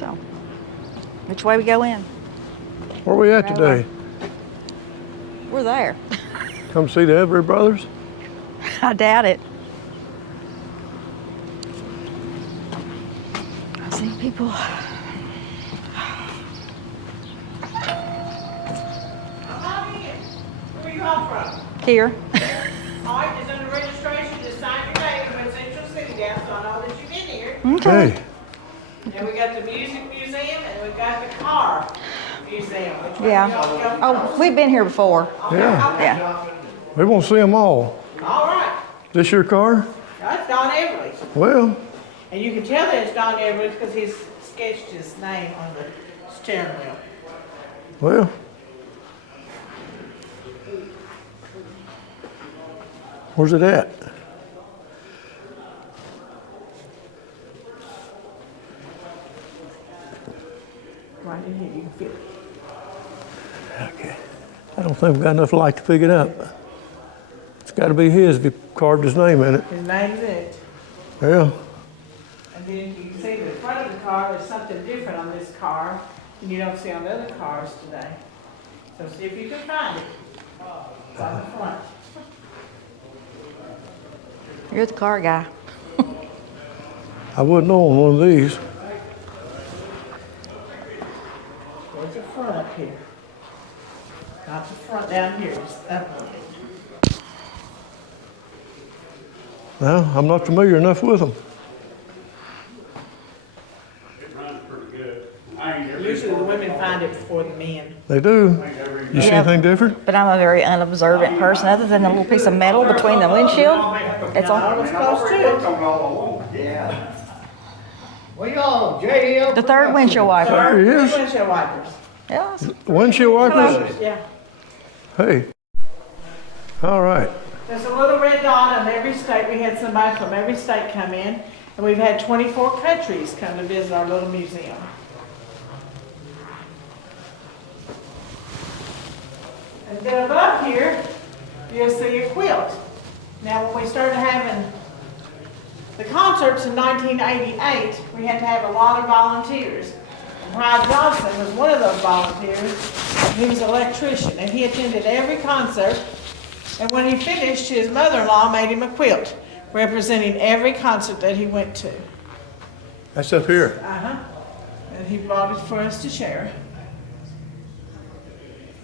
So, which way we go in? Where we at today? We're there. Come see the Every Brothers? I doubt it. I see people. Where you all from? Here. All right, just under registration, just sign your name and put Central City down so I know that you've been here. Okay. Hey, And we got the music museum and we got the car museum. Which one Yeah. y'all go Oh, first? we've been here before. yeah, Yeah. we won't see them all. All right, This your car? that's Don Everly's. Well, And you can tell that it's Don Everly's because he's sketched his name on the steering wheel. well. Where's it at? Right in here, you can feel it. Okay. I don't think we've got enough light to pick it up. It's got to be his if he carved his name in it. His name's in it. Yeah. And then you can see the front of the car, there's something different on this car than you don't see on the other cars today. So see if you can find it. It's on the front. You're the car guy. I wouldn't know on one of these. Where's the front up here? Not the front down here, it's up one. No, I'm not familiar enough with them. It runs pretty good. I ain't never Usually the women find it before the men. They do. You see Yeah. anything different? But I'm a very unobservant person. Other than the little piece of metal between the windshield, it's I all. was close to it. Yeah. Well, y'all, JL. The third windshield wiper. There he is. Windshield wipers. Yeah. Windshield wipers? Yeah. Hey. All right. There's a little red dot on every state. We had somebody from every state come in, and we've had 24 countries come to visit our little museum. And then above here, you'll see a quilt. Now, when we started having the concerts in 1988, we had to have a lot of volunteers. And Ryan Johnson was one of those volunteers. He was an electrician, and he attended every concert. And when he finished, his mother-in-law made him a quilt representing every concert that he went to. That's up here. Uh-huh. And he brought it for us to share.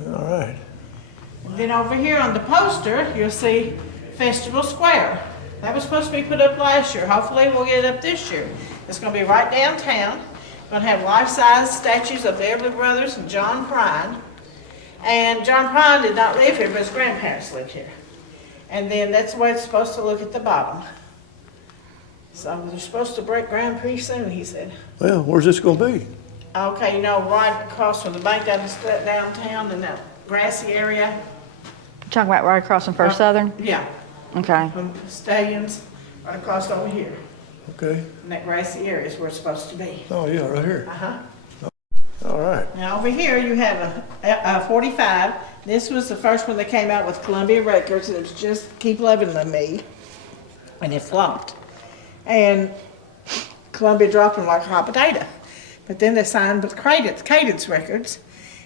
All right. And then over here on the poster, you'll see Festival Square. That was supposed to be put up last year. Hopefully we'll get it up this year. It's going to be right downtown. Going to have life-size statues of the Everly Brothers and John Prine. And John Prine did not live here, but his grandparents lived here. And then that's the way it's supposed to look at the bottom. So they're supposed to break ground pretty soon, he said. Well, where's this going to be? Okay, you know, right across from the bank downtown in that grassy area. You're talking about right across from First Southern? Yeah, Okay. from Stallions, right across over here. Okay. And that grassy area is where it's supposed to be. Oh, yeah, right here. Uh-huh. All right. Now over here you have a 45. This was the first one that came out with Columbia Records. It was just Keep Loving Me. And it flopped. And Columbia dropped them like a hot potato. But then they signed with Cadence Records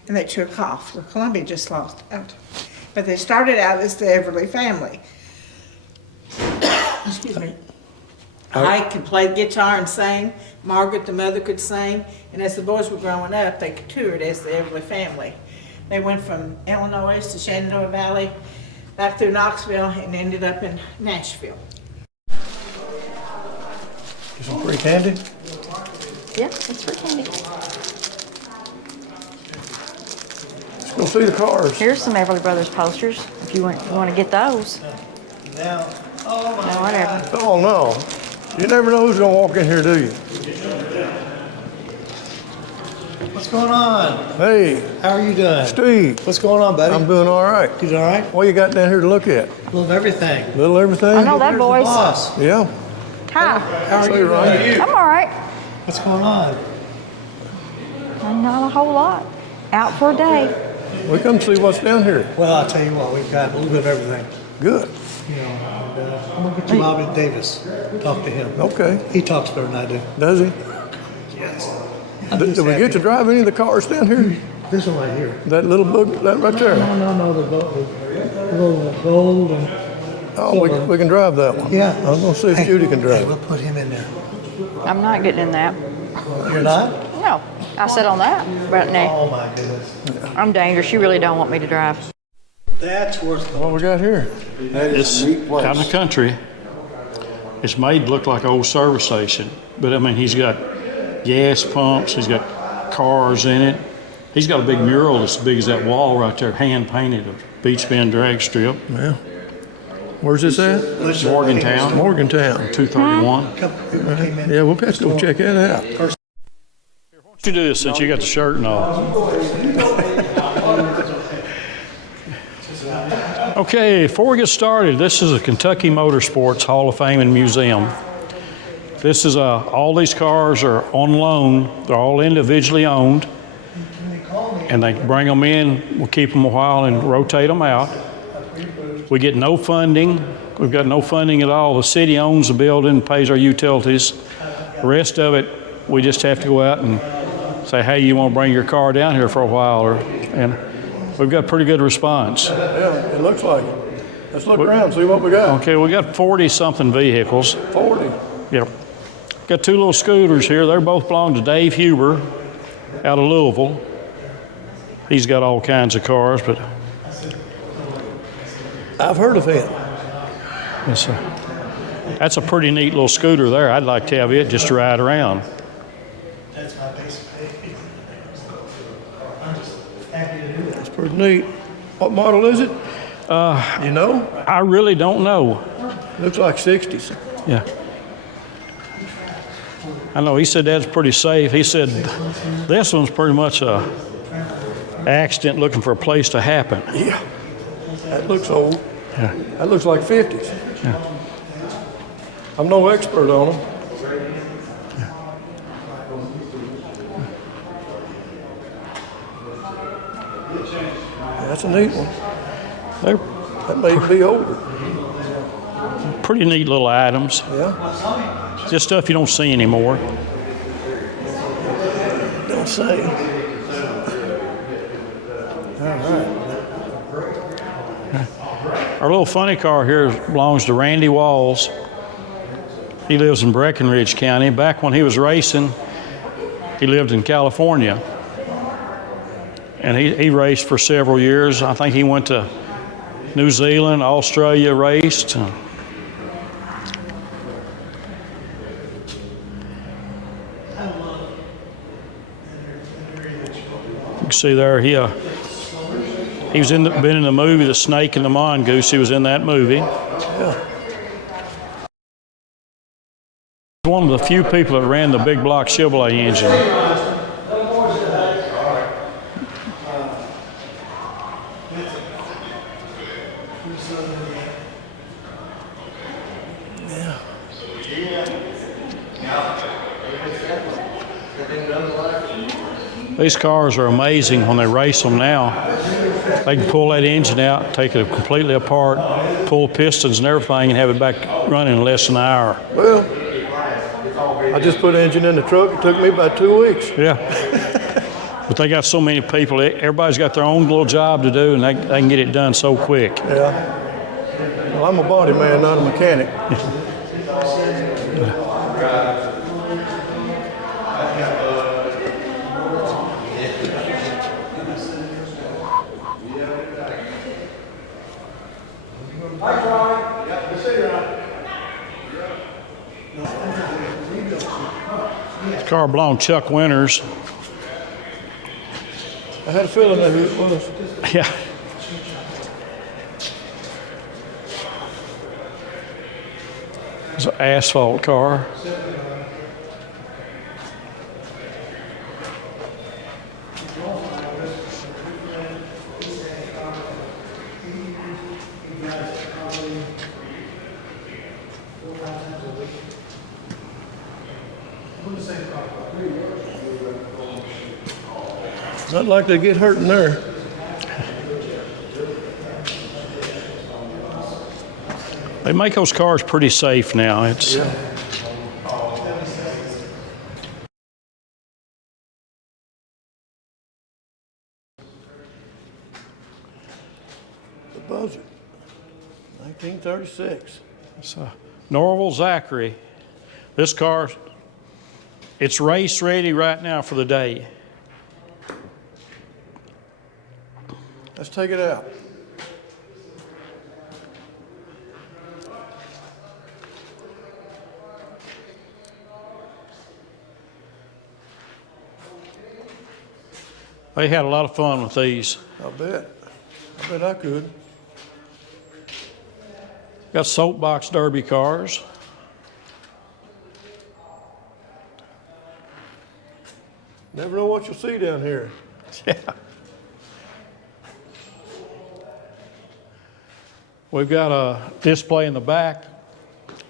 and they took off. So Columbia just lost out. But they started out as the Everly family. Excuse me. I could play guitar and sing. Margaret, the mother, could sing. And as the boys were growing up, they toured as the Everly family. They went from Illinois to Shenandoah Valley, back through Knoxville, and ended up in Nashville. Get some free candy? Yeah, it's for candy. Let's go see the cars. Here's some Everly Brothers posters if you want to get those. Now, oh my No, whatever. Oh, no. You never know who's going to walk in here, do you? What's going on? Hey, How are you doing? Steve. What's going on, buddy? I'm doing all right. You doing all right? What you got down here to look at? Love everything. Little everything? I know that, Where's the boys. boss? Yeah. Hi. How are Say, you? Ron. doing? I'm all right. What's going on? Not a whole lot. Out for a day. We come see what's down here. Well, I'll tell you what, we've got a little bit of everything. Good. You know, and, I'm gonna get you Bobby Davis. Talk to him. Okay. He talks better than I do. Does he? Yes. Did we get to drive any of the cars down here? This one right here. That little book, that right there? No, the little gold and. Oh, we can drive that one. Yeah. I was gonna see if Hey, Judy can hey, drive we'll it. put him in there. I'm not getting in that. You're not? No, I said on that, but no, Oh, my goodness. I'm dangerous. You really don't want me to drive. That's worth What we got here? It's out in the country. It's made to look like an old service station, but I mean, he's got gas pumps, he's got cars in it. He's got a big mural that's as big as that wall right there, hand painted, a beach bend drag strip. Yeah. Where's this at? Morgantown, Morgantown. 231. came in. Yeah, we'll have to go check that out. Why don't you do this since you got the shirt and all? Okay, before we get started, this is a Kentucky Motorsports Hall of Fame and Museum. This is all these cars are on loan. They're all individually owned. And they bring them in, we'll keep them a while and rotate them out. We get no funding. We've got no funding at all. The city owns the building, pays our utilities. The rest of it, we just have to go out and say, hey, you want to bring your car down here for a while? And we've got pretty good response. Yeah, it looks like it. Let's look around, see what we got. Okay, we got 40-something vehicles. 40. Yep. Got two little scooters here. They both belong to Dave Huber out of Louisville. He's got all kinds of cars, but I've heard of him. that's a pretty neat little scooter there. I'd like to have it just to ride around. That's my base pay. I'm just happy to do that. It's pretty neat. What model is it? You know? I really don't know. Looks like 60s. Yeah. I know he said that's pretty safe. He said this one's pretty much a accident looking for a place to happen. Yeah. That looks old. Yeah. That looks like 50s. Yeah. I'm no expert on them. That's a neat one. They're That may be older. pretty neat little items. Yeah. Just stuff you don't see anymore. Don't say. Our little funny car here belongs to Randy Walls. He lives in Breckenridge County. Back when he was racing, he lived in California. And he raced for several years. I think he went to New Zealand, Australia, raced. You can see there, he was been in the movie The Snake and the Mongoose. He was in that movie. Yeah. One of the few people that ran the big block Chevrolet engine. These cars are amazing when they race them now. They can pull that engine out, take it completely apart, pull pistons and everything, and have it back running in less than an hour. Well, I just put an engine in the truck. It took me about 2 weeks. Yeah. But they got so many people. Everybody's got their own little job to do, and they can get it done so quick. Yeah. Well, I'm a body man, not a mechanic. This car belonged to Chuck Winters. I had a feeling that who it was. Yeah. It's an asphalt car. Not like they get hurt in there. They make those cars pretty safe now. It's 36. It's Norval Zachary. This car, it's race ready right now for the day. Let's take it out. They had a lot of fun with these. I bet I could. Got soapbox derby cars. Never know what you'll see down here. Yeah. We've got a display in the back.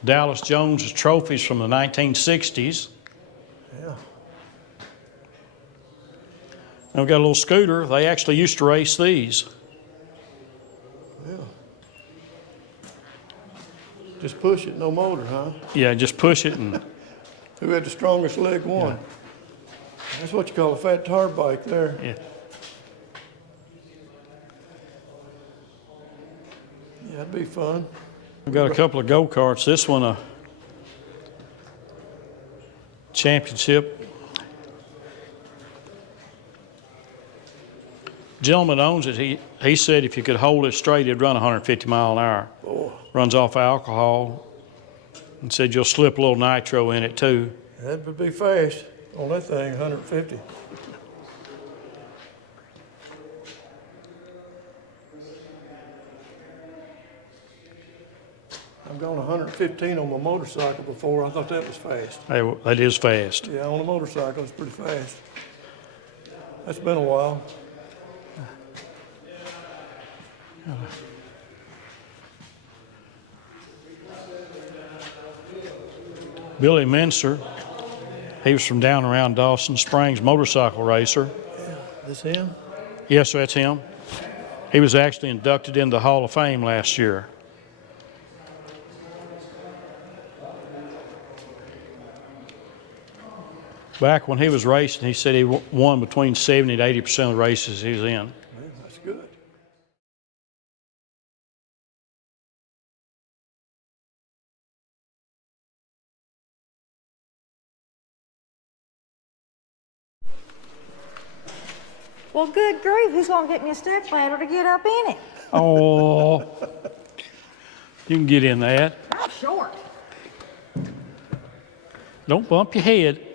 Dallas Jones' trophies from the 1960s. Yeah. And we've got a little scooter. They actually used to race these. Yeah. Just push it, no motor, huh? Yeah, just push it and Who had the strongest leg won? That's what you call a fat tar bike there. yeah. Yeah, that'd be fun. We've got a couple of go-karts. This one, a championship. Gentleman owns it. He said if you could hold it straight, it'd run 150 mile an hour. Boy, Runs off alcohol. And said you'll slip a little nitro in it too. that would be fast on that thing, 150. I've gone 115 on my motorcycle before. I thought that was fast. Hey, that is fast. Yeah, on a motorcycle, it's pretty fast. That's been a while. Billy Minster, he was from down around Dawson Springs, motorcycle racer. This him? Yes, sir, that's him. He was actually inducted into the Hall of Fame last year. Back when he was racing, he said he won between 70 to 80% of the races he was in. Yeah, that's good. Well, good grief, who's gonna get me a step ladder to get up in it? Oh, you can get in that. I'm short. Don't bump your head.